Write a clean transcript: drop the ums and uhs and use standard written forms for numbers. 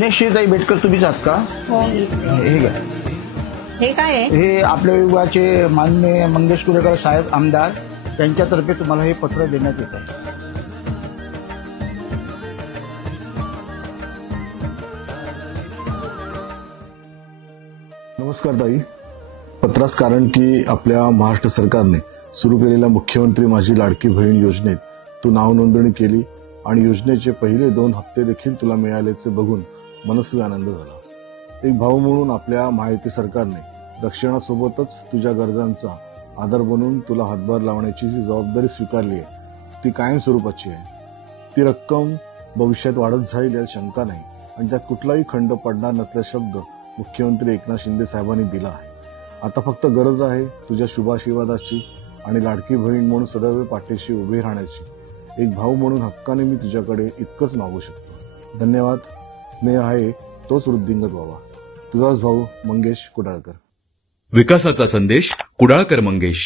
पुण्यश्रीताई बेटकर तुम्हीच आहात का? हो मीच आहे. हे घ्या. हे काय आहे? हे आपल्या विभागाचे माननीय मंगेश कुरेकर साहेब आमदार त्यांच्यातर्फे तुम्हाला हे पत्र देण्यात येत आहे. नमस्कार ताई. पत्रास कारण की आपल्या महाराष्ट्र सरकारने सुरू केलेल्या मुख्यमंत्री माझी लाडकी बहीण योजनेत तू नाव नोंदणी केली आणि योजनेचे पहिले 2 हप्ते देखील तुला मिळाल्याचे बघून मनस्वी आनंद झाला. एक भाऊ म्हणून आपल्या महायुती सरकारने रक्षणासोबतच तुझ्या गरजांचा आधार बनून तुला हातभार लावण्याची जी जबाबदारी स्वीकारली आहे ती कायमस्वरूपाची आहे. ती रक्कम भविष्यात वाढत जाईल यात शंका नाही आणि त्यात कुठलाही खंड पडणार नसल्याचा शब्द मुख्यमंत्री एकनाथ शिंदे साहेबांनी दिला आहे. आता फक्त गरज आहे तुझ्या शुभाशीर्वादाची आणि लाडकी बहीण म्हणून सदैव पाठीशी उभी राहण्याची. एक भाऊ म्हणून हक्काने मी तुझ्याकडे इतकंच मागू शकतो. धन्यवाद. स्नेह आहे तोच वृद्धिंगत व्हावा. तुझाच भाऊ मंगेश कुडाळकर. विकासाचा संदेश कुडाळकर मंगेश.